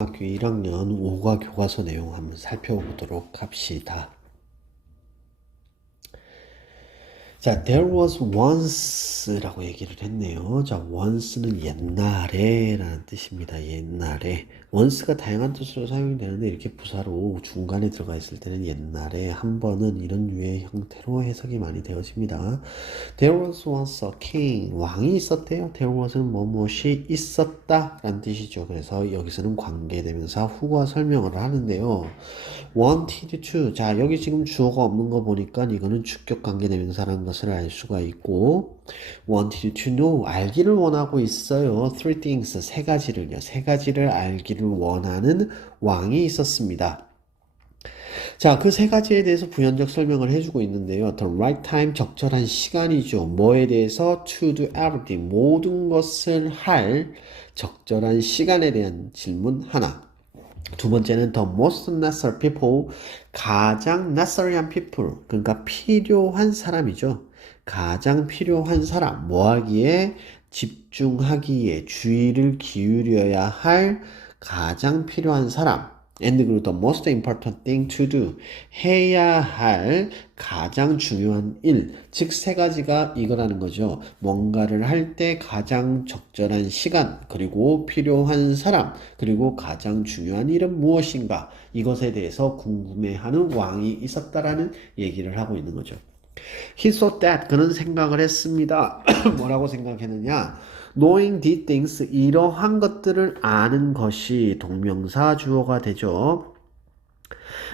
학교 1학년 5과 교과서 내용 한번 살펴보도록 합시다. 자, there was once라고 얘기를 했네요. 자, once는 옛날에 라는 뜻입니다. 옛날에. once가 다양한 뜻으로 사용이 되는데 이렇게 부사로 중간에 들어가 있을 때는 옛날에, 한 번은 이런 류의 형태로 해석이 많이 되어집니다. There was once a king. 왕이 있었대요. There was는 무엇이 있었다 라는 뜻이죠. 그래서 여기서는 관계대명사 후가 설명을 하는데요. wanted to. 자, 여기 지금 주어가 없는 거 보니까 이거는 주격 관계대명사라는 것을 알 수가 있고, wanted to know. 알기를 원하고 있어요. three things. 세 가지를요. 세 가지를 알기를 원하는 왕이 있었습니다. 자, 그 세 가지에 대해서 부연적 설명을 해주고 있는데요. The right time, 적절한 시간이죠. 뭐에 대해서? To do everything, 모든 것을 할 적절한 시간에 대한 질문 하나. 두 번째는 the most necessary people, 가장 necessary한 people, 그러니까 필요한 사람이죠. 가장 필요한 사람, 뭐 하기에? 집중하기에, 주의를 기울여야 할 가장 필요한 사람. And 그리고 the most important thing to do, 해야 할 가장 중요한 일, 즉 세 가지가 이거라는 거죠. 뭔가를 할 때 가장 적절한 시간, 그리고 필요한 사람, 그리고 가장 중요한 일은 무엇인가, 이것에 대해서 궁금해하는 왕이 있었다라는 얘기를 하고 있는 거죠. He thought that, 그는 생각을 했습니다. 뭐라고 생각했느냐? Knowing these things, 이러한 것들을 아는 것이 동명사 주어가 되죠.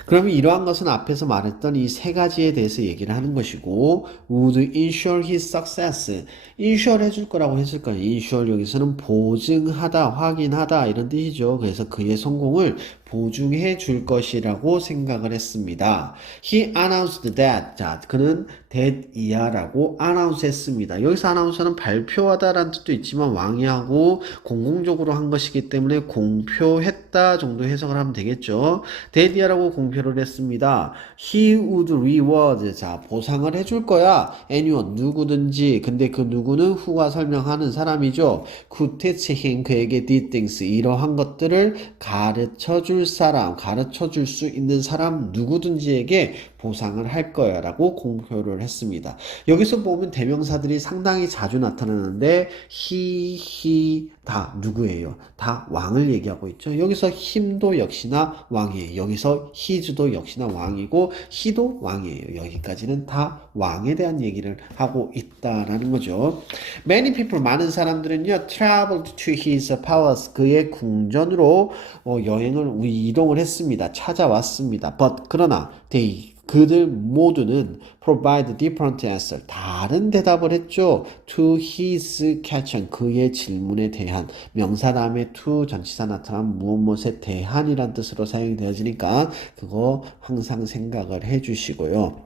그러면 이러한 것은 앞에서 말했던 이 세 가지에 대해서 얘기를 하는 것이고, would ensure his success, ensure 해줄 거라고 했을 거예요. ensure 여기서는 보증하다, 확인하다 이런 뜻이죠. 그래서 그의 성공을 보증해 줄 것이라고 생각을 했습니다. He announced that. 자, 그는 that 이하라고 announce 했습니다. 여기서 announce는 발표하다라는 뜻도 있지만 왕이하고 공공적으로 한 것이기 때문에 공표했다 정도 해석을 하면 되겠죠. that 이하라고 공표를 했습니다. He would reward. 자, 보상을 해줄 거야. anyone, 누구든지. 근데 그 누구는 후가 설명하는 사람이죠. could teach him, 그에게 these things, 이러한 것들을 가르쳐 줄 사람, 가르쳐 줄 수 있는 사람 누구든지에게 보상을 할 거야 라고 공표를 했습니다. 여기서 보면 대명사들이 상당히 자주 나타나는데 he 다 누구예요? 다 왕을 얘기하고 있죠. 여기서 힘도 역시나 왕이에요. 여기서 his도 역시나 왕이고 he도 왕이에요. 여기까지는 다 왕에 대한 얘기를 하고 있다라는 거죠. Many people, 많은 사람들은요, traveled to his palace, 그의 궁전으로 여행을 이동을 했습니다. 찾아왔습니다. But 그러나 they, 그들 모두는 provide different answer, 다른 대답을 했죠. to his question, 그의 질문에 대한. 명사 다음에 to 전치사 나타나면 무엇에 대한이란 뜻으로 사용이 되어지니까 그거 항상 생각을 해주시고요.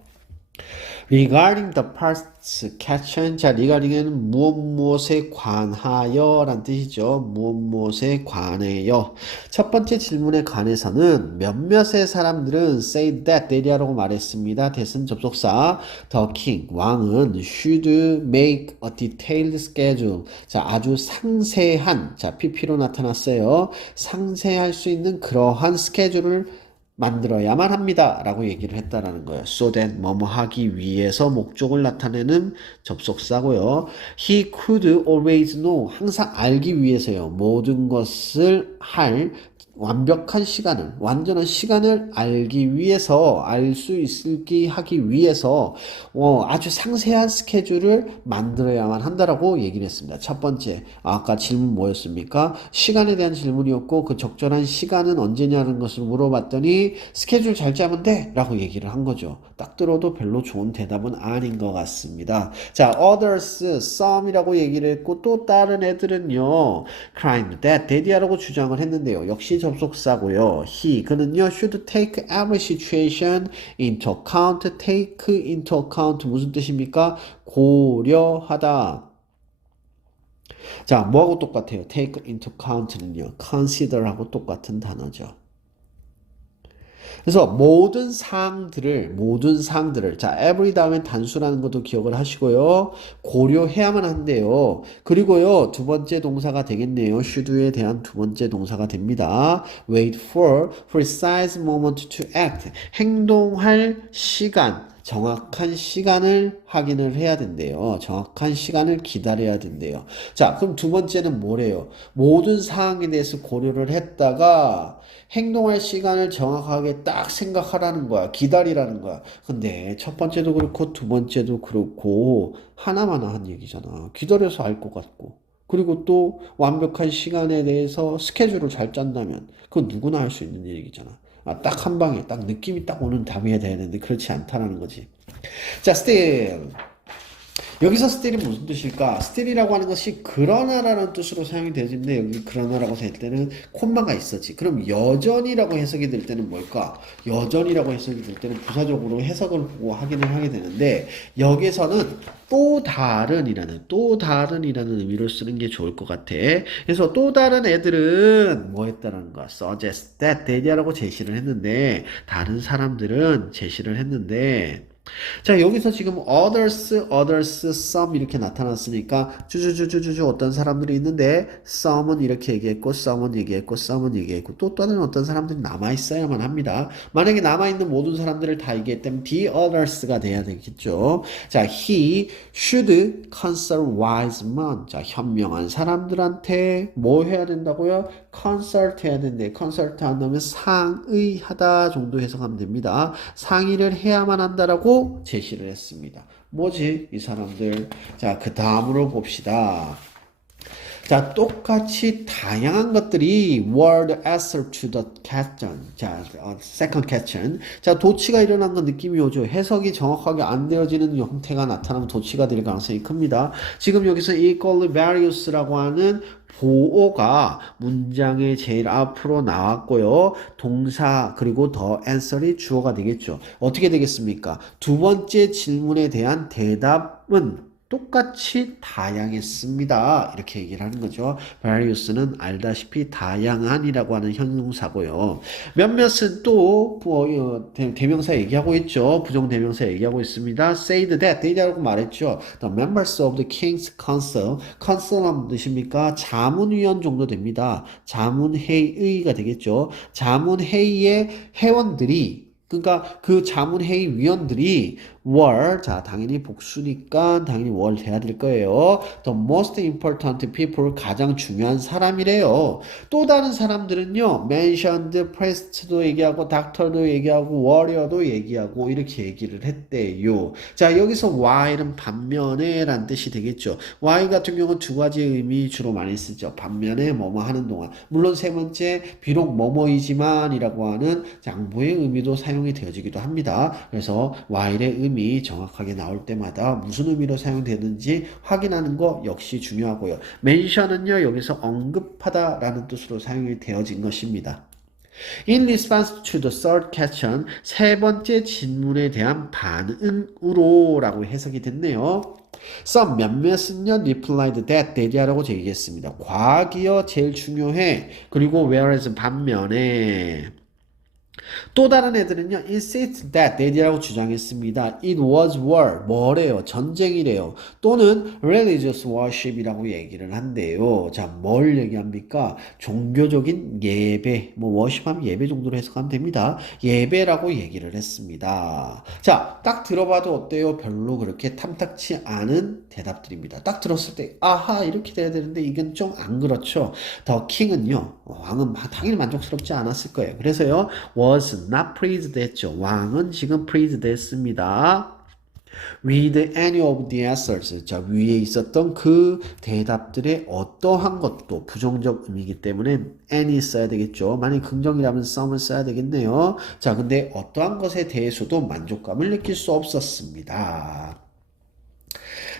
Regarding the past question, 자, regarding은 무엇에 관하여 란 뜻이죠. 무엇에 관하여. 첫 번째 질문에 관해서는 몇몇의 사람들은 say that, 내리라고 말했습니다. 대신 접속사 the king, 왕은 should make a detailed schedule. 자, 아주 상세한, 자, PP로 나타났어요. 상세할 수 있는 그러한 스케줄을 만들어야만 합니다 라고 얘기를 했다라는 거예요. So that 뭐뭐 하기 위해서 목적을 나타내는 접속사고요. He could always know, 항상 알기 위해서요. 모든 것을 할 완벽한 시간을, 완전한 시간을 알기 위해서, 알 수 있게 하기 위해서 아주 상세한 스케줄을 만들어야만 한다라고 얘기를 했습니다. 첫 번째, 아까 질문 뭐였습니까? 시간에 대한 질문이었고, 그 적절한 시간은 언제냐는 것을 물어봤더니 스케줄 잘 짜면 돼 라고 얘기를 한 거죠. 딱 들어도 별로 좋은 대답은 아닌 것 같습니다. 자, others, some이라고 얘기를 했고, 또 다른 애들은요, claimed that, daddy라고 주장을 했는데요. 역시 접속사고요. he, 그는요, should take every situation into account. take into account 무슨 뜻입니까? 고려하다. 자, 뭐하고 똑같아요? take into account는요, consider하고 똑같은 단어죠. 그래서 모든 사항들을, 자, every 다음에 단수라는 것도 기억을 하시고요. 고려해야만 한대요. 그리고요, 두 번째 동사가 되겠네요. should에 대한 두 번째 동사가 됩니다. wait for precise moment to act. 행동할 시간. 정확한 시간을 확인을 해야 된대요. 정확한 시간을 기다려야 된대요. 자, 그럼 두 번째는 뭐래요? 모든 사항에 대해서 고려를 했다가 행동할 시간을 정확하게 딱 생각하라는 거야. 기다리라는 거야. 근데 첫 번째도 그렇고 두 번째도 그렇고 하나만 한 얘기잖아. 기다려서 알 것 같고. 그리고 또 완벽한 시간에 대해서 스케줄을 잘 짠다면 그건 누구나 할 수 있는 얘기잖아. 아, 딱 한 방에 딱 느낌이 딱 오는 답이 돼야 되는데 그렇지 않다라는 거지. 자, still. 여기서 still이 무슨 뜻일까? still이라고 하는 것이 그러나라는 뜻으로 사용이 되는데 여기 그러나라고 할 때는 콤마가 있었지. 그럼 여전이라고 해석이 될 때는 뭘까? 여전이라고 해석이 될 때는 부사적으로 해석을 보고 확인을 하게 되는데 여기서는 또 다른이라는 의미로 쓰는 게 좋을 것 같아. 그래서 또 다른 애들은 뭐 했다는 거야? suggest that they라고 제시를 했는데 다른 사람들은 제시를 했는데 자, 여기서 지금 others, some 이렇게 나타났으니까 주주주주주주 어떤 사람들이 있는데 some은 이렇게 얘기했고 some은 얘기했고 some은 얘기했고 또 다른 어떤 사람들이 남아있어야만 합니다. 만약에 남아있는 모든 사람들을 다 얘기했다면 the others가 돼야 되겠죠. 자, he should consult wise men. 자, 현명한 사람들한테 뭐 해야 된다고요? consult 해야 된대. consult 한다면 상의하다 정도 해석하면 됩니다. 상의를 해야만 한다라고 제시를 했습니다. 뭐지? 이 사람들. 자, 그 다음으로 봅시다. 자, 똑같이 다양한 것들이 were the answer to the question. 자, second question. 자, 도치가 일어난 건 느낌이 오죠. 해석이 정확하게 안 되어지는 형태가 나타나면 도치가 될 가능성이 큽니다. 지금 여기서 equally various라고 하는 보어가 문장의 제일 앞으로 나왔고요. 동사 그리고 더 answer이 주어가 되겠죠. 어떻게 되겠습니까? 두 번째 질문에 대한 대답은 똑같이 다양했습니다. 이렇게 얘기를 하는 거죠. various는 알다시피 다양한이라고 하는 형용사고요. 몇몇은 또 대명사 얘기하고 있죠. 부정대명사 얘기하고 있습니다. said that, they라고 말했죠. The members of the King's Council. council은 뜻입니까? 자문위원 정도 됩니다. 자문회의가 되겠죠. 자문회의의 회원들이 그러니까 그 자문회의 위원들이 were, 자 당연히 복수니까 당연히 were 돼야 될 거예요. The most important people, 가장 중요한 사람이래요. 또 다른 사람들은요, mentioned, priest도 얘기하고 doctor도 얘기하고 warrior도 얘기하고 이렇게 얘기를 했대요. 자, 여기서 while은 반면에 란 뜻이 되겠죠. while 같은 경우는 두 가지 의미 주로 많이 쓰죠. 반면에 뭐뭐 하는 동안. 물론 세 번째 비록 뭐뭐이지만 이라고 하는 양보의 의미도 사용이 되어지기도 합니다. 그래서 while의 의미 정확하게 나올 때마다 무슨 의미로 사용되는지 확인하는 거 역시 중요하고요. mention은요, 여기서 언급하다라는 뜻으로 사용이 되어진 것입니다. In response to the third question, 세 번째 질문에 대한 반응으로 라고 해석이 됐네요. Some 몇몇은요, replied that, that이라고 제기했습니다. 과학이요, 제일 중요해. 그리고 whereas 반면에 또 다른 애들은요, insist that, that이라고 주장했습니다. It was war, 뭐래요? 전쟁이래요. 또는 religious worship이라고 얘기를 한대요. 자, 뭘 얘기합니까? 종교적인 예배, 뭐 worship하면 예배 정도로 해석하면 됩니다. 예배라고 얘기를 했습니다. 자, 딱 들어봐도 어때요? 별로 그렇게 탐탁치 않은 대답들입니다. 딱 들었을 때, 아하, 이렇게 돼야 되는데 이건 좀 안 그렇죠. 더 킹은요, 왕은 당연히 만족스럽지 않았을 거예요. 그래서요, was not pleased 했죠. 왕은 지금 pleased 했습니다. With any of the answers. 자, 위에 있었던 그 대답들의 어떠한 것도 부정적 의미이기 때문에 any 써야 되겠죠. 만약 긍정이라면 some을 써야 되겠네요. 자, 근데 어떠한 것에 대해서도 만족감을 느낄 수 없었습니다.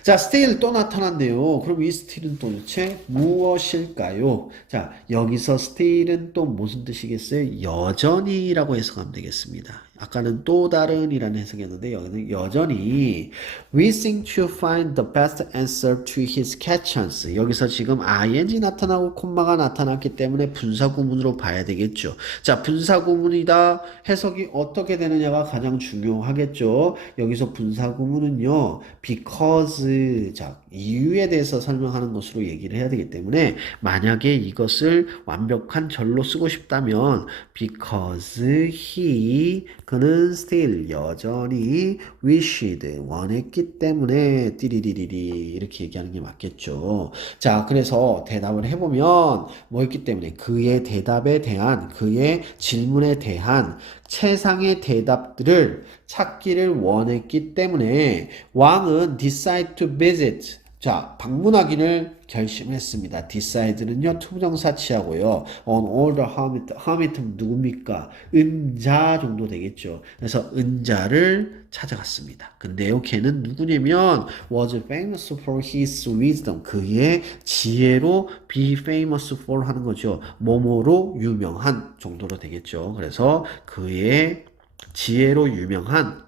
자, still 또 나타났네요. 그럼 이 still은 도대체 무엇일까요? 자, 여기서 still은 또 무슨 뜻이겠어요? 여전히라고 해석하면 되겠습니다. 아까는 또 다른이라는 해석이었는데 여기는 여전히 we seek to find the best answer to his questions. 여기서 지금 ing 나타나고 콤마가 나타났기 때문에 분사구문으로 봐야 되겠죠. 자, 분사구문이다. 해석이 어떻게 되느냐가 가장 중요하겠죠. 여기서 분사구문은요, because, 자, 이유에 대해서 설명하는 것으로 얘기를 해야 되기 때문에 만약에 이것을 완벽한 절로 쓰고 싶다면 because he 그는 still 여전히 wished 원했기 때문에 띠리리리리 이렇게 얘기하는 게 맞겠죠. 자, 그래서 대답을 해보면 뭐였기 때문에 그의 대답에 대한 그의 질문에 대한 최상의 대답들을 찾기를 원했기 때문에 왕은 decide to visit 자, 방문하기를 결심했습니다. decide는요, 투부정사 취하고요. on all the hermit, hermit은 누굽니까? 은자 정도 되겠죠. 그래서 은자를 찾아갔습니다. 근데요, 걔는 누구냐면 was famous for his wisdom. 그의 지혜로 be famous for 하는 거죠. 뭐뭐로 유명한 정도로 되겠죠. 그래서 그의 지혜로 유명한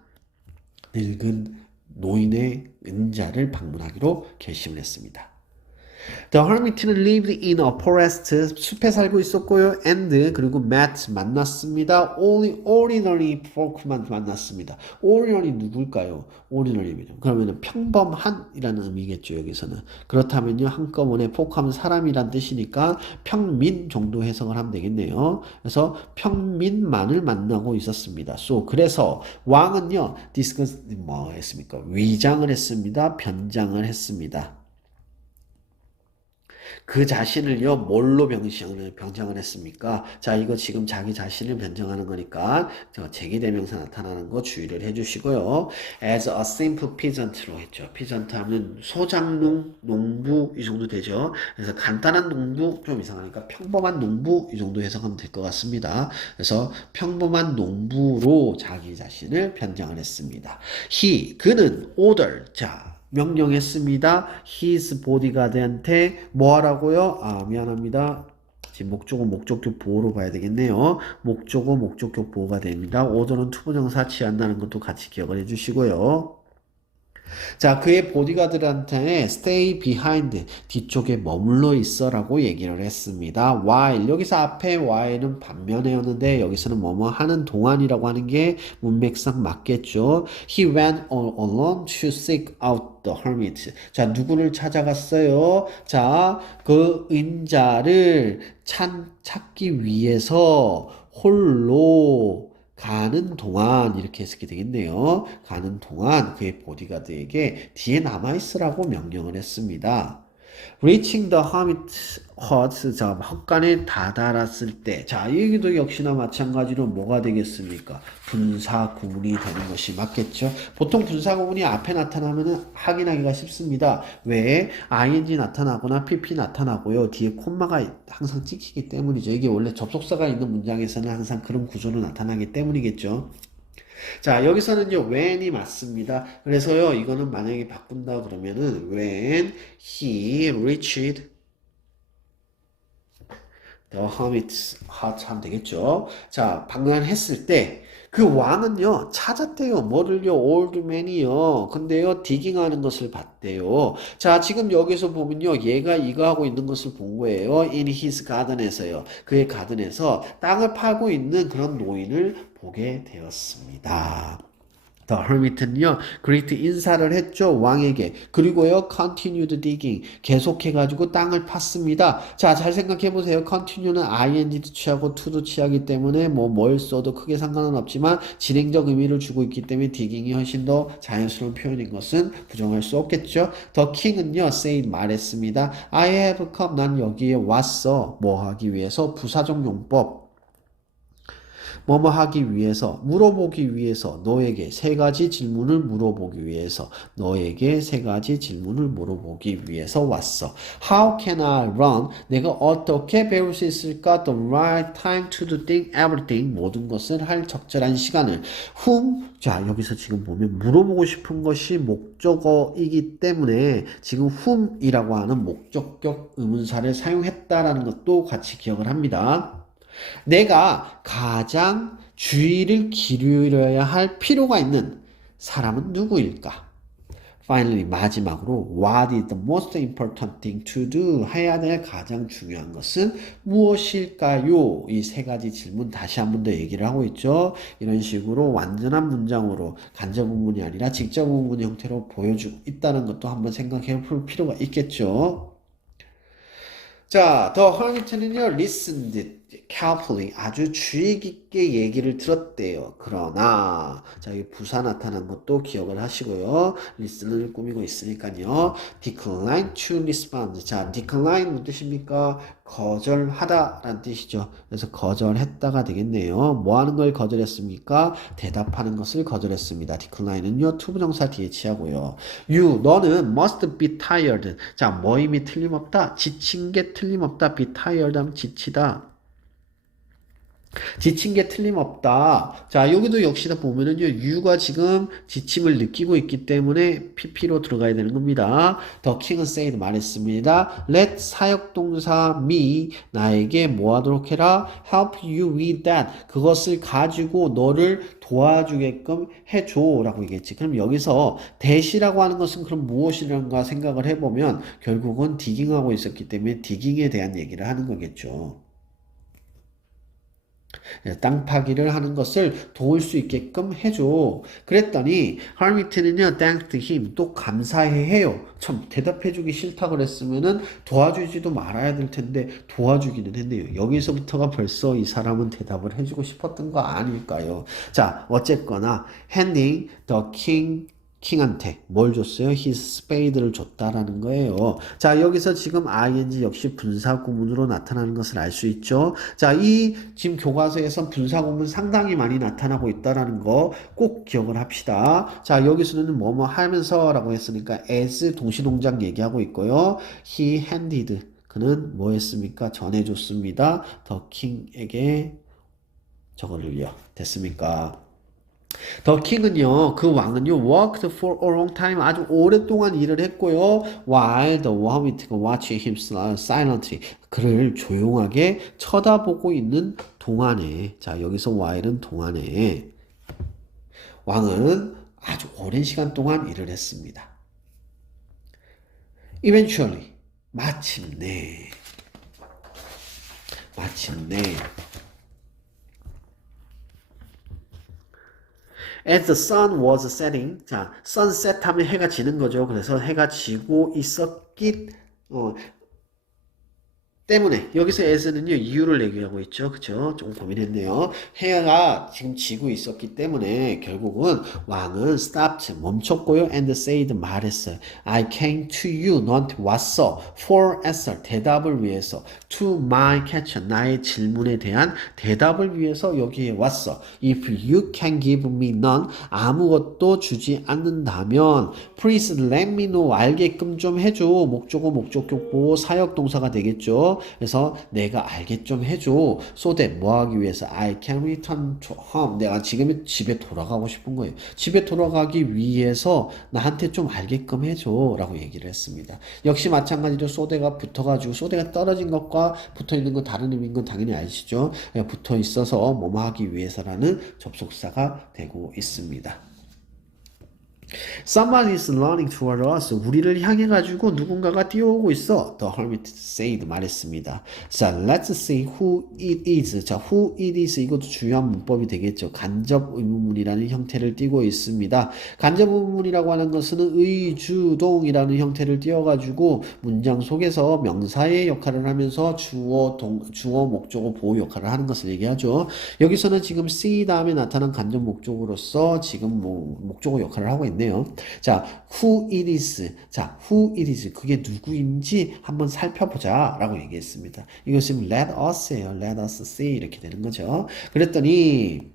늙은 노인의 은자를 방문하기로 결심을 했습니다. The hermit는 lived in a forest. 숲에 살고 있었고요. And 그리고 met 만났습니다. Only ordinary folk만 만났습니다. ordinary 누굴까요? ordinary죠. 그러면은 평범한이라는 의미겠죠. 여기서는. 그렇다면요. 한꺼번에 folk하면 사람이란 뜻이니까 평민 정도 해석을 하면 되겠네요. 그래서 평민만을 만나고 있었습니다. So 그래서 왕은요. discuss 뭐 했습니까? 위장을 했습니다. 변장을 했습니다. 그 자신을요, 뭘로 변장을 했습니까? 자, 이거 지금 자기 자신을 변장하는 거니까, 제기대명사 나타나는 거 주의를 해주시고요. as a simple peasant로 했죠. peasant 하면 소작농, 농부, 이 정도 되죠. 그래서 간단한 농부, 좀 이상하니까 평범한 농부, 이 정도 해석하면 될 것 같습니다. 그래서 평범한 농부로 자기 자신을 변장을 했습니다. 그는 order, 자, 명령했습니다. his bodyguard한테 뭐 하라고요? 아, 미안합니다. 지금 목적어, 목적격 보호로 봐야 되겠네요. 목적어, 목적격 보호가 됩니다. order는 투부정사 취한다는 것도 같이 기억을 해주시고요. 자, 그의 보디가드한테 stay behind, 뒤쪽에 머물러 있어라고 얘기를 했습니다. while, 여기서 앞에 while은 반면에였는데 여기서는 뭐뭐 하는 동안이라고 하는 게 문맥상 맞겠죠. He went alone to seek out the hermit. 자, 누구를 찾아갔어요? 자, 그 인자를 찾기 위해서 홀로 가는 동안 이렇게 해석이 되겠네요. 가는 동안 그의 보디가드에게 뒤에 남아있으라고 명령을 했습니다. Reaching the hermit hut, 자, 헛간에 다다랐을 때, 자, 이 얘기도 역시나 마찬가지로 뭐가 되겠습니까? 분사 구문이 되는 것이 맞겠죠? 보통 분사 구문이 앞에 나타나면 확인하기가 쉽습니다. 왜? ing 나타나거나 pp 나타나고요. 뒤에 콤마가 항상 찍히기 때문이죠. 이게 원래 접속사가 있는 문장에서는 항상 그런 구조로 나타나기 때문이겠죠. 자, 여기서는요, when이 맞습니다. 그래서요, 이거는 만약에 바꾼다 그러면은, when he reached the hermit's hut 하면 되겠죠. 자, 방문했을 때, 그 왕은요, 찾았대요. 뭐를요? old man이요. 근데요, 디깅하는 것을 봤대요. 자, 지금 여기서 보면요, 얘가 이거 하고 있는 것을 본 거예요. in his garden에서요. 그의 가든에서 땅을 파고 있는 그런 노인을 보게 되었습니다. The hermit은요, greet 인사를 했죠, 왕에게. 그리고요, continued digging. 계속해가지고 땅을 팠습니다. 자, 잘 생각해보세요. continue는 ing도 취하고 to도 취하기 때문에 뭘 써도 크게 상관은 없지만 진행적 의미를 주고 있기 때문에 digging이 훨씬 더 자연스러운 표현인 것은 부정할 수 없겠죠. The king은요, said 말했습니다. I have come. 난 여기에 왔어. 뭐 하기 위해서? 부사적 용법. 뭐뭐 하기 위해서, 물어보기 위해서, 너에게 세 가지 질문을 물어보기 위해서, 너에게 세 가지 질문을 물어보기 위해서 왔어. How can I run? 내가 어떻게 배울 수 있을까? The right time to do everything. 모든 것을 할 적절한 시간을. Whom? 자, 여기서 지금 보면 물어보고 싶은 것이 목적어이기 때문에 지금 whom이라고 하는 목적격 의문사를 사용했다라는 것도 같이 기억을 합니다. 내가 가장 주의를 기울여야 할 필요가 있는 사람은 누구일까? Finally, 마지막으로 What is the most important thing to do? 해야 될 가장 중요한 것은 무엇일까요? 이 세 가지 질문 다시 한 번 더 얘기를 하고 있죠. 이런 식으로 완전한 문장으로 간접 문문이 아니라 직접 문문 형태로 보여주고 있다는 것도 한번 생각해 볼 필요가 있겠죠. 자, 더 허니트는요, listened carefully, 아주 주의 깊게 얘기를 들었대요. 그러나, 자, 이 부사 나타난 것도 기억을 하시고요. listen을 꾸미고 있으니까요. decline to respond. 자, decline 무슨 뜻입니까? 거절하다 라는 뜻이죠. 그래서 거절했다가 되겠네요. 뭐 하는 걸 거절했습니까? 대답하는 것을 거절했습니다. decline은요, 투부정사 뒤에 취하고요. you, 너는 must be tired. 자, 뭐임이 틀림없다. 지친 게 틀림없다. be tired 하면 지치다. 지친 게 틀림없다. 자, 여기도 역시나 보면은요, you가 지금 지침을 느끼고 있기 때문에 pp로 들어가야 되는 겁니다. The king said 말했습니다. Let 사역동사 me 나에게 뭐 하도록 해라? Help you with that. 그것을 가지고 너를 도와주게끔 해줘 라고 얘기했지. 그럼 여기서 대시라고 하는 것은 그럼 무엇이란가 생각을 해보면 결국은 디깅하고 있었기 때문에 디깅에 대한 얘기를 하는 거겠죠. 땅 파기를 하는 것을 도울 수 있게끔 해줘. 그랬더니 하미트는요, thanked him, 또 감사해 해요. 참 대답해주기 싫다 그랬으면은 도와주지도 말아야 될 텐데 도와주기는 했네요. 여기서부터가 벌써 이 사람은 대답을 해주고 싶었던 거 아닐까요? 자, 어쨌거나 handing the 킹한테 뭘 줬어요? his spade를 줬다라는 거예요. 자, 여기서 지금 ing 역시 분사구문으로 나타나는 것을 알 수 있죠. 자, 이 지금 교과서에서 분사구문 상당히 많이 나타나고 있다라는 거 꼭 기억을 합시다. 자, 여기서는 뭐뭐 하면서라고 했으니까 as 동시동작 얘기하고 있고요. he handed 그는 뭐 했습니까? 전해줬습니다. the king에게 저거를요. 됐습니까? 더 킹은요, 그 왕은요, worked for a long time, 아주 오랫동안 일을 했고요, while the hermit가 watching him silently, 그를 조용하게 쳐다보고 있는 동안에, 자, 여기서 while은 동안에, 왕은 아주 오랜 시간 동안 일을 했습니다. Eventually, 마침내, As the sun was setting, 자, sunset 하면 해가 지는 거죠. 그래서 해가 지고 있었기, 때문에 여기서 as는요 이유를 얘기하고 있죠. 그쵸? 좀 고민했네요. 해가 지금 지고 있었기 때문에 결국은 왕은 stopped 멈췄고요. and said 말했어요. I came to you 너한테 왔어. for answer 대답을 위해서 to my question 나의 질문에 대한 대답을 위해서 여기에 왔어. If you can give me none 아무것도 주지 않는다면 please let me know 알게끔 좀 해줘. 목적어 목적격보 사역동사가 되겠죠. 그래서 내가 알게 좀 해줘. So that 뭐 하기 위해서 I can return to home. 내가 지금 집에 돌아가고 싶은 거예요. 집에 돌아가기 위해서 나한테 좀 알게끔 해줘. 라고 얘기를 했습니다. 역시 마찬가지로 소대가 붙어가지고 소대가 떨어진 것과 붙어있는 건 다른 의미인 건 당연히 아시죠? 붙어 있어서 뭐뭐 하기 위해서라는 접속사가 되고 있습니다. Somebody is running toward us. 우리를 향해 가지고 누군가가 뛰어오고 있어. The hermit said 말했습니다. 자, let's see who it is. 자, who it is 이것도 중요한 문법이 되겠죠. 간접 의문문이라는 형태를 띠고 있습니다. 간접 의문문이라고 하는 것은 의주동이라는 형태를 띄어가지고 문장 속에서 명사의 역할을 하면서 주어 목적어 보호 역할을 하는 것을 얘기하죠. 여기서는 지금 see 다음에 나타난 간접 목적으로서 지금 목적어 역할을 하고 있네요. 자, who it is. 자, who it is. 그게 누구인지 한번 살펴보자. 라고 얘기했습니다. 이것은 let us예요. let us see. 이렇게 되는 거죠. 그랬더니,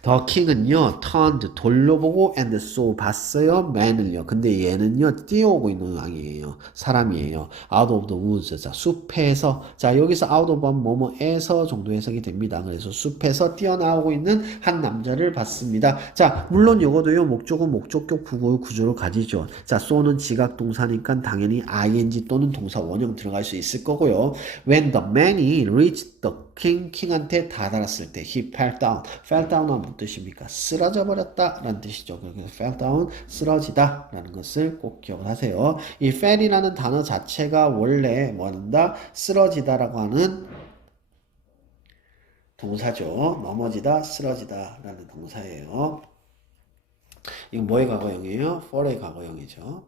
더 킹은요, turned, 돌려보고, and saw, 봤어요, man을요. 근데 얘는요, 뛰어오고 있는 왕이에요. 사람이에요. out of the woods. 자, 숲에서. 자, 여기서 out of 뭐뭐에서 정도 해석이 됩니다. 그래서 숲에서 뛰어나오고 있는 한 남자를 봤습니다. 자, 물론 요거도요, 목적어, 목적격 구조를 가지죠. 자, saw는 지각동사니까 당연히 ing 또는 동사 원형 들어갈 수 있을 거고요. When the man이 reached the 킹한테 다다랐을 때 he fell down. fell down은 무슨 뜻입니까? 쓰러져 버렸다 라는 뜻이죠. 그래서 fell down, 쓰러지다 라는 것을 꼭 기억을 하세요. 이 fell이라는 단어 자체가 원래 뭐한다? 쓰러지다 라고 하는 동사죠. 넘어지다, 쓰러지다 라는 동사예요. 이건 뭐의 과거형이에요? for의 과거형이죠.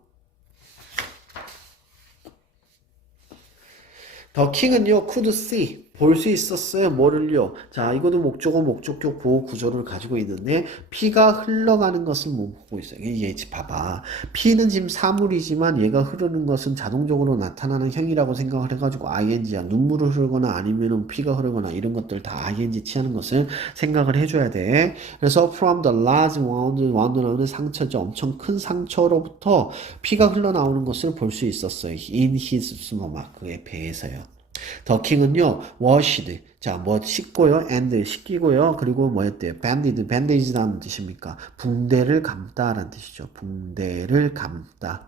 더 킹은요, could see, 볼 수 있었어요. 뭐를요? 자, 이것도 목적어, 목적격, 보호 구조를 가지고 있는데, 피가 흘러가는 것을 못 보고 있어요. 얘 봐봐. 피는 지금 사물이지만 얘가 흐르는 것은 자동적으로 나타나는 형이라고 생각을 해가지고 ing야. 눈물을 흐르거나 아니면은 피가 흐르거나 이런 것들 다 ing 취하는 것을 생각을 해줘야 돼. 그래서 from the large wound는 상처죠. 엄청 큰 상처로부터 피가 흘러나오는 것을 볼 수 있었어요. in his stomach, 그의 배에서요. 더 킹은요, washed. 자, 뭐 씻고요, and 씻기고요, 그리고 뭐였대요? bandage라는 뜻입니까? 붕대를 감다라는 뜻이죠. 붕대를 감다.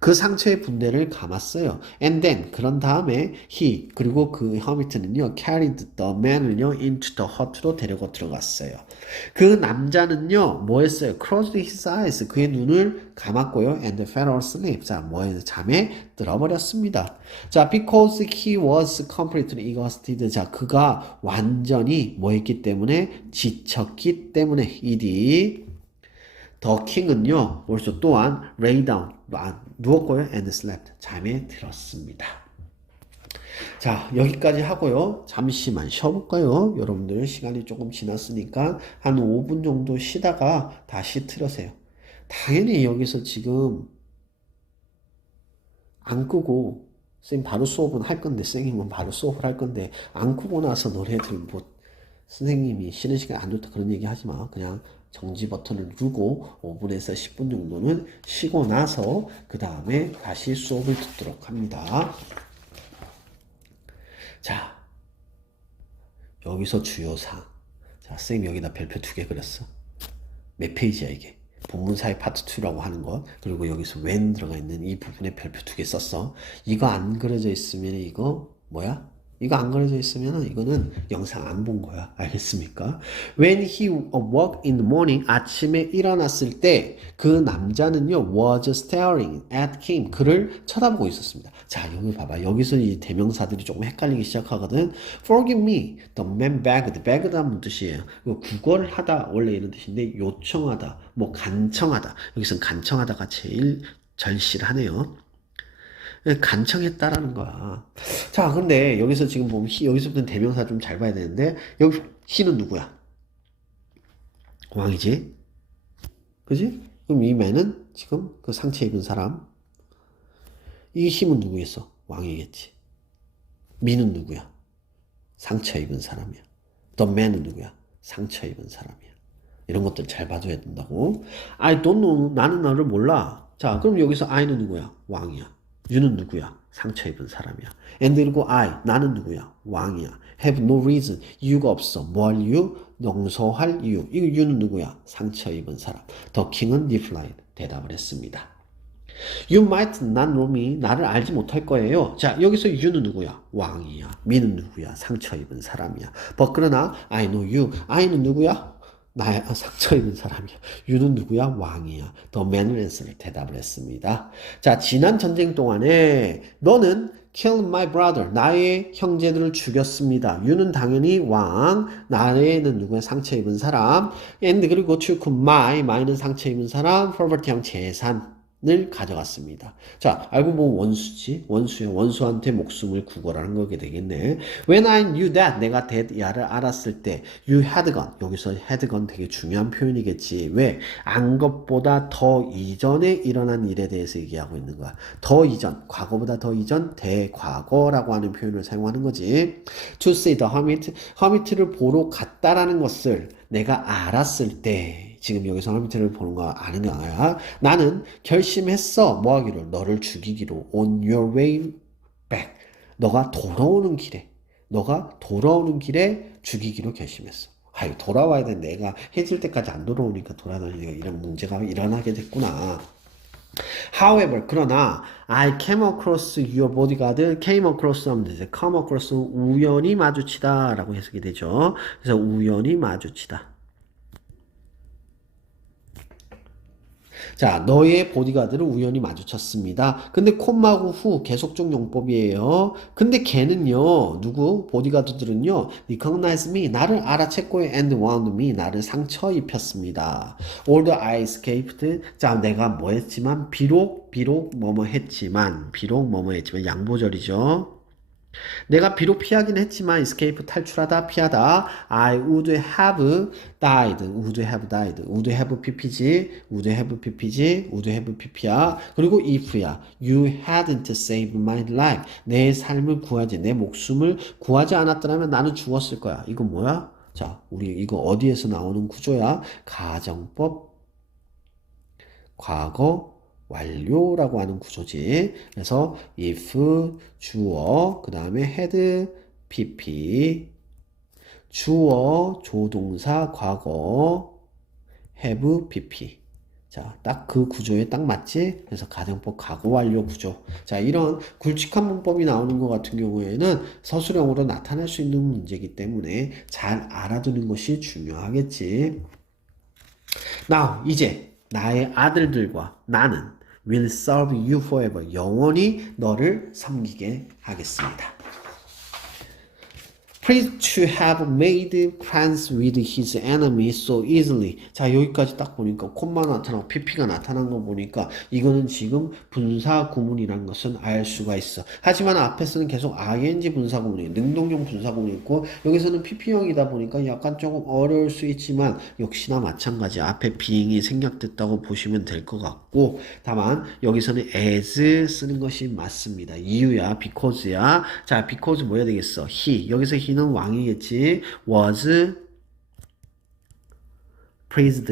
그 상처의 붕대를 감았어요. And then 그런 다음에 he 그리고 그 허미트는요 carried the man을요 into the hut로 데리고 들어갔어요. 그 남자는요 뭐 했어요? Closed his eyes 그의 눈을 감았고요. And fell asleep 자 뭐예요? 잠에 들어버렸습니다. 자 because he was completely exhausted 자 그가 완전히 뭐 했기 때문에 지쳤기 때문에 ed 더 킹은요, 벌써 또한 lay down, 누웠고요, and slept, 잠에 들었습니다. 자, 여기까지 하고요. 잠시만 쉬어볼까요? 여러분들 시간이 조금 지났으니까 한 5분 정도 쉬다가 다시 틀으세요. 당연히 여기서 지금 안 끄고 쌤 바로 수업은 할 건데 쌤님은 바로 수업을 할 건데 안 끄고 나서 너네들 뭐 선생님이 쉬는 시간 안 좋다 그런 얘기 하지 마. 그냥 정지 버튼을 누르고 5분에서 10분 정도는 쉬고 나서 그 다음에 다시 수업을 듣도록 합니다. 자, 여기서 주요사항. 자, 선생님 여기다 별표 2개 그렸어. 몇 페이지야 이게? 본문사의 파트 2라고 하는 것 그리고 여기서 when 들어가 있는 이 부분에 별표 2개 썼어. 이거 안 그려져 있으면 이거 뭐야? 이거 안 그려져 있으면 이거는 영상 안 본 거야. 알겠습니까? When he awoke in the morning, 아침에 일어났을 때 그 남자는요, was staring at him. 그를 쳐다보고 있었습니다. 자, 여기 봐봐. 여기서 이 대명사들이 조금 헷갈리기 시작하거든. Forgive me, the man begged. begged라는 뜻이에요. 이거 구걸을 하다, 원래 이런 뜻인데, 요청하다, 뭐 간청하다. 여기서는 간청하다가 제일 절실하네요. 간청했다라는 거야. 자, 근데 여기서 지금 보면 여기서부터 대명사 좀 잘 봐야 되는데 여기 he는 누구야? 왕이지? 그지? 그럼 이 man은 지금 그 상처 입은 사람. 이 힘은 누구겠어? 왕이겠지. me는 누구야? 상처 입은 사람이야. the man은 누구야? 상처 입은 사람이야. 이런 것들 잘 봐줘야 된다고. I don't know. 나는 너를 몰라. 자, 그럼 여기서 I는 누구야? 왕이야. You는 누구야? 상처 입은 사람이야. And 그리고 I, 나는 누구야? 왕이야. Have no reason, 이유가 없어. 뭘 이유? 용서할 이유. 이거 You는 누구야? 상처 입은 사람. The King은 replied, 대답을 했습니다. You might not know me, 나를 알지 못할 거예요. 자, 여기서 You는 누구야? 왕이야. me는 누구야? 상처 입은 사람이야. But 그러나 I know you, I는 누구야? 나의 상처 입은 사람이야. 유는 누구야? 왕이야. 더 맨랜스를 대답을 했습니다. 자, 지난 전쟁 동안에 너는 killed my brother. 나의 형제들을 죽였습니다. 유는 당연히 왕. 나의는 누구야? 상처 입은 사람. and 그리고 took my는 상처 입은 사람. property형 재산. 을 가져갔습니다. 자, 알고 보면 원수지. 원수야. 원수한테 목숨을 구걸하는 거게 되겠네. When I knew that, 내가 야를 알았을 때, you had gone. 여기서 had gone 되게 중요한 표현이겠지. 왜? 안 것보다 더 이전에 일어난 일에 대해서 얘기하고 있는 거야. 더 이전, 과거보다 더 이전, 대과거라고 하는 표현을 사용하는 거지. To see the hermit, hermit를 보러 갔다라는 것을 내가 알았을 때, 지금 여기서 허미트를 보는 거 아는 게 아니라 나는 결심했어. 뭐 하기로? 너를 죽이기로. On your way back. 너가 돌아오는 길에 죽이기로 결심했어. 아유, 돌아와야 돼. 내가 해질 때까지 안 돌아오니까 돌아다니니까 이런 문제가 일어나게 됐구나. However, 그러나 I came across your bodyguard. came across 하면 되죠. come across 우연히 마주치다 라고 해석이 되죠. 그래서 우연히 마주치다. 자, 너의 보디가드를 우연히 마주쳤습니다. 근데 콤마고 후 계속적 용법이에요. 근데 걔는요, 누구? 보디가드들은요, recognize me, 나를 알아챘고요, and wound me, 나를 상처 입혔습니다. Although I escaped, 자, 내가 뭐 했지만, 비록 뭐뭐 했지만, 양보절이죠. 내가 비록 피하긴 했지만 escape 탈출하다 피하다 I would have died would have died would have ppg would have ppg would have pp야 그리고 if야 you hadn't saved my life 내 삶을 구하지 내 목숨을 구하지 않았더라면 나는 죽었을 거야 이거 뭐야? 자 우리 이거 어디에서 나오는 구조야? 가정법 과거 완료라고 하는 구조지. 그래서 if 주어 그 다음에 had pp 주어 조동사 과거 have pp 자, 딱 그 구조에 딱 맞지? 그래서 가정법 과거 완료 구조. 자, 이런 굵직한 문법이 나오는 것 같은 경우에는 서술형으로 나타낼 수 있는 문제이기 때문에 잘 알아두는 것이 중요하겠지. Now, 이제 나의 아들들과 나는 will serve you forever. 영원히 너를 섬기게 하겠습니다. Pleased to have made friends with his enemy so easily. 자, 여기까지 딱 보니까 콤마 나타나고 pp가 나타난 거 보니까 이거는 지금 분사 구문이라는 것은 알 수가 있어. 하지만 앞에서는 계속 ing 분사 구문이에요. 능동용 분사 구문이 있고 여기서는 pp형이다 보니까 약간 조금 어려울 수 있지만 역시나 마찬가지 앞에 being이 생략됐다고 보시면 될 것 같고 다만 여기서는 as 쓰는 것이 맞습니다. 이유야, because야. 자, because 뭐 해야 되겠어? he. 여기서 he는 왕이겠지. was praised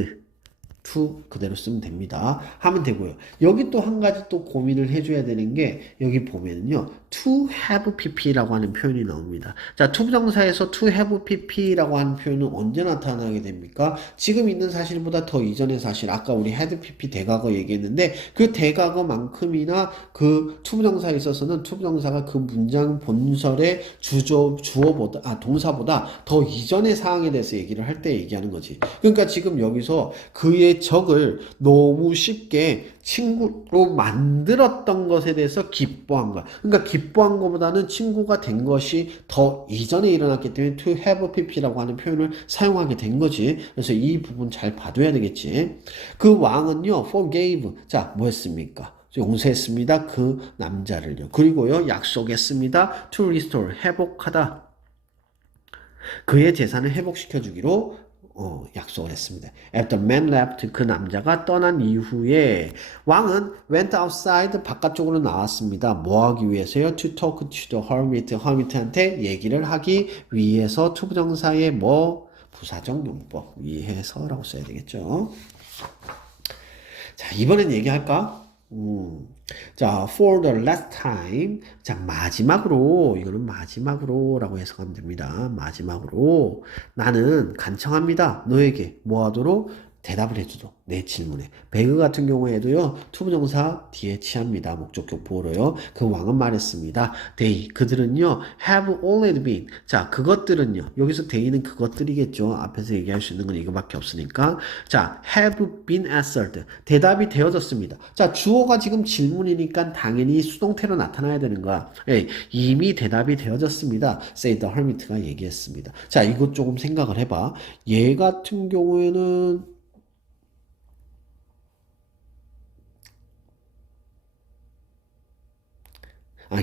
to 그대로 쓰면 됩니다. 하면 되고요. 여기 또 한 가지 또 고민을 해줘야 되는 게 여기 보면은요. to have pp라고 하는 표현이 나옵니다. 자, 투부정사에서 to have pp라고 하는 표현은 언제 나타나게 됩니까? 지금 있는 사실보다 더 이전의 사실 아까 우리 had pp 대과거 얘기했는데 그 대과거만큼이나 그 투부정사에 있어서는 투부정사가 그 문장 본설의 주어보다 동사보다 더 이전의 사항에 대해서 얘기를 할 때 얘기하는 거지. 그러니까 지금 여기서 그의 적을 너무 쉽게 친구로 만들었던 것에 대해서 기뻐한 거야. 그러니까 기뻐한 것보다는 친구가 된 것이 더 이전에 일어났기 때문에 to have pp라고 하는 표현을 사용하게 된 거지. 그래서 이 부분 잘 봐둬야 되겠지. 그 왕은요, forgave. 자, 뭐 했습니까? 용서했습니다. 그 남자를요. 그리고요, 약속했습니다. to restore. 회복하다. 그의 재산을 회복시켜 주기로 약속을 했습니다. After man left, 그 남자가 떠난 이후에 왕은 went outside, 바깥쪽으로 나왔습니다. 뭐 하기 위해서요? To talk to the hermit, hermit한테 얘기를 하기 위해서 투부정사의 뭐 부사적 용법 위해서라고 써야 되겠죠. 자, 이번엔 얘기할까? 자, for the last time. 자, 마지막으로, 이거는 마지막으로라고 해석하면 됩니다. 마지막으로. 나는 간청합니다. 너에게 뭐 하도록? 대답을 해주도록. 내 질문에. 배그 같은 경우에도요, 투부정사 뒤에 취합니다. 목적격 보호로요. 그 왕은 말했습니다. They, 그들은요, have already been. 자, 그것들은요, 여기서 they는 그것들이겠죠. 앞에서 얘기할 수 있는 건 이거밖에 없으니까. 자, have been answered. 대답이 되어졌습니다. 자, 주어가 지금 질문이니까 당연히 수동태로 나타나야 되는 거야. 예, 이미 대답이 되어졌습니다. Say the hermit가 얘기했습니다. 자, 이것 조금 생각을 해봐. 얘 같은 경우에는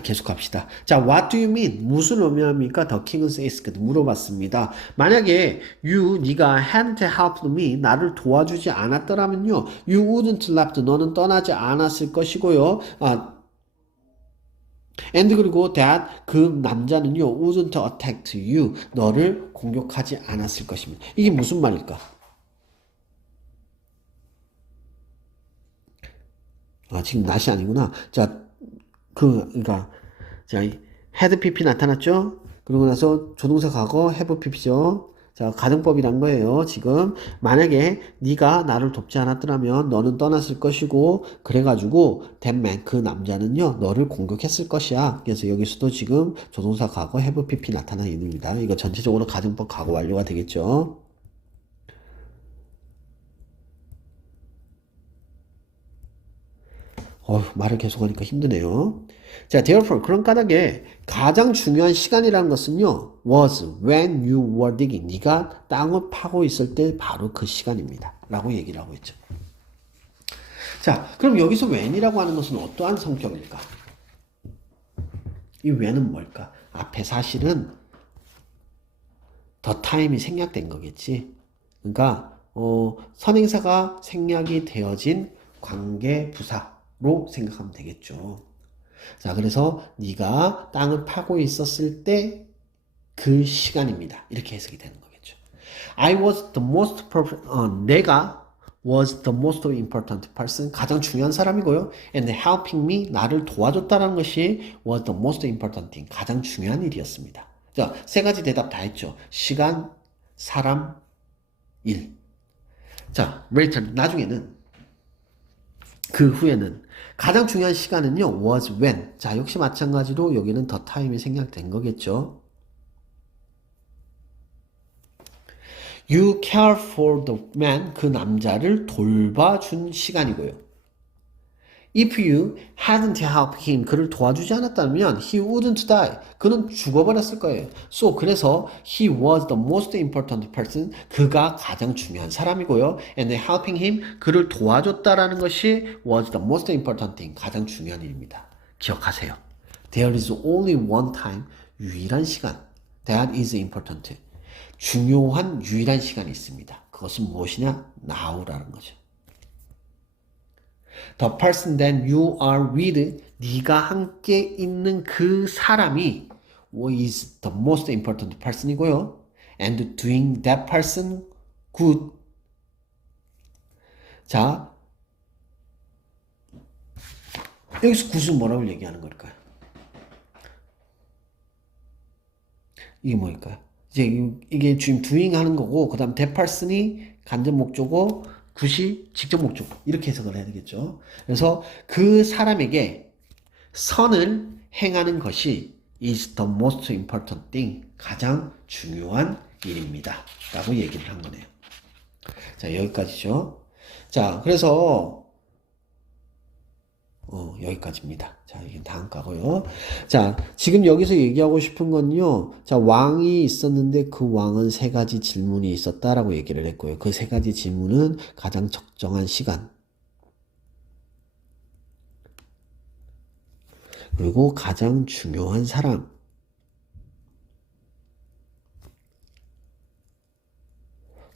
계속 갑시다. 자, what do you mean? 무슨 의미합니까? The king asked. 물어봤습니다. 만약에 네가 hadn't helped me, 나를 도와주지 않았더라면요, you wouldn't left. 너는 떠나지 않았을 것이고요. and 그리고 that 그 남자는요, wouldn't attack you. 너를 공격하지 않았을 것입니다. 이게 무슨 말일까? 지금 낫이 아니구나. 자, 그러니까 자, had pp 나타났죠? 그러고 나서 조동사 과거 have pp죠? 자, 가정법이란 거예요. 지금 만약에 네가 나를 돕지 않았더라면 너는 떠났을 것이고 그래가지고 that man 그 남자는요 너를 공격했을 것이야. 그래서 여기서도 지금 조동사 과거 have pp 나타나 있습니다. 이거 전체적으로 가정법 과거 완료가 되겠죠. 말을 계속하니까 힘드네요. 자, therefore 그런 까닭에 가장 중요한 시간이라는 것은요 was when you were digging. 네가 땅을 파고 있을 때 바로 그 시간입니다. 라고 얘기를 하고 있죠. 자, 그럼 여기서 when이라고 하는 것은 어떠한 성격일까? 이 when은 뭘까? 앞에 사실은 the time이 생략된 거겠지. 그러니까 선행사가 생략이 되어진 관계 부사로 생각하면 되겠죠. 자, 그래서 네가 땅을 파고 있었을 때 그 시간입니다. 이렇게 해석이 되는 거겠죠. I was the most 내가 was the most important person, 가장 중요한 사람이고요. And helping me, 나를 도와줬다는 것이 was the most important thing, 가장 중요한 일이었습니다. 자, 세 가지 대답 다 했죠. 시간, 사람, 일. 자, later, 나중에는 그 후에는 가장 중요한 시간은요 was when. 자, 역시 마찬가지로 여기는 the time이 생략된 거겠죠. You care for the man. 그 남자를 돌봐준 시간이고요. If you hadn't helped him, 그를 도와주지 않았다면 he wouldn't die. 그는 죽어버렸을 거예요. So, 그래서 he was the most important person. 그가 가장 중요한 사람이고요. And helping him, 그를 도와줬다라는 것이 was the most important thing. 가장 중요한 일입니다. 기억하세요. There is only one time, 유일한 시간. That is important. 중요한 유일한 시간이 있습니다. 그것은 무엇이냐? Now라는 거죠. The person that you are with, 네가 함께 있는 그 사람이 is the most important person이고요. And doing that person good. 자, 여기서 good은 뭐라고 얘기하는 걸까요? 이게 뭘까요? 이제 이게 지금 doing 하는 거고, 그 다음 that person이 간접 목적어, 굿이 직접 목적어, 이렇게 해석을 해야 되겠죠. 그래서 그 사람에게 선을 행하는 것이 is the most important thing, 가장 중요한 일입니다. 라고 얘기를 한 거네요. 자, 여기까지죠. 자, 그래서 여기까지입니다. 자, 이게 다음 가고요. 자, 지금 여기서 얘기하고 싶은 건요. 자, 왕이 있었는데 그 왕은 세 가지 질문이 있었다라고 얘기를 했고요. 그 세 가지 질문은 가장 적정한 시간, 그리고 가장 중요한 사람,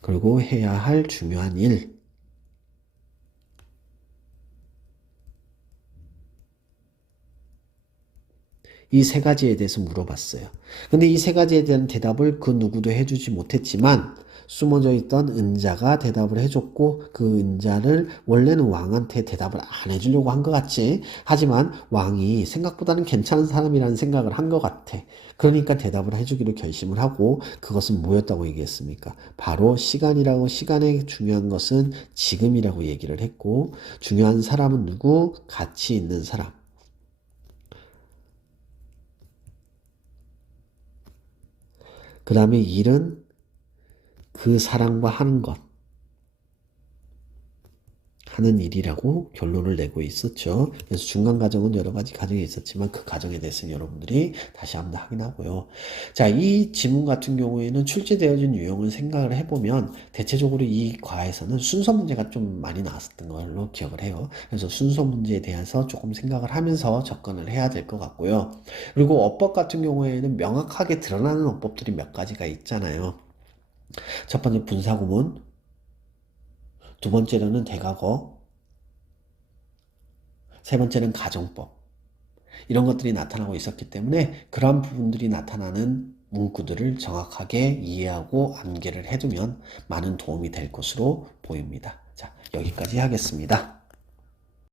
그리고 해야 할 중요한 일. 이 세 가지에 대해서 물어봤어요. 근데 이 세 가지에 대한 대답을 그 누구도 해주지 못했지만 숨어져 있던 은자가 대답을 해줬고 그 은자를 원래는 왕한테 대답을 안 해주려고 한 것 같지. 하지만 왕이 생각보다는 괜찮은 사람이라는 생각을 한 것 같아. 그러니까 대답을 해주기로 결심을 하고 그것은 뭐였다고 얘기했습니까? 바로 시간이라고. 시간에 중요한 것은 지금이라고 얘기를 했고 중요한 사람은 누구? 가치 있는 사람. 그 다음에 일은 그 사람과 하는 것, 하는 일이라고 결론을 내고 있었죠. 그래서 중간 과정은 여러 가지 과정이 있었지만 그 과정에 대해서는 여러분들이 다시 한번 확인하고요. 자, 이 지문 같은 경우에는 출제되어진 유형을 생각을 해보면 대체적으로 이 과에서는 순서 문제가 좀 많이 나왔었던 걸로 기억을 해요. 그래서 순서 문제에 대해서 조금 생각을 하면서 접근을 해야 될 것 같고요. 그리고 어법 같은 경우에는 명확하게 드러나는 어법들이 몇 가지가 있잖아요. 첫 번째 분사구문, 두 번째로는 대과거, 세 번째는 가정법. 이런 것들이 나타나고 있었기 때문에 그런 부분들이 나타나는 문구들을 정확하게 이해하고 암기를 해두면 많은 도움이 될 것으로 보입니다. 자, 여기까지 하겠습니다.